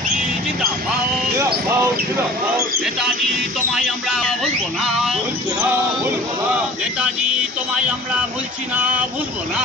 নেতাজি জিন্দাবাদ, নেতাজি তোমায় আমরা ভুলবো না, নেতাজি তোমায় আমরা ভুলছি না, ভুলবো না।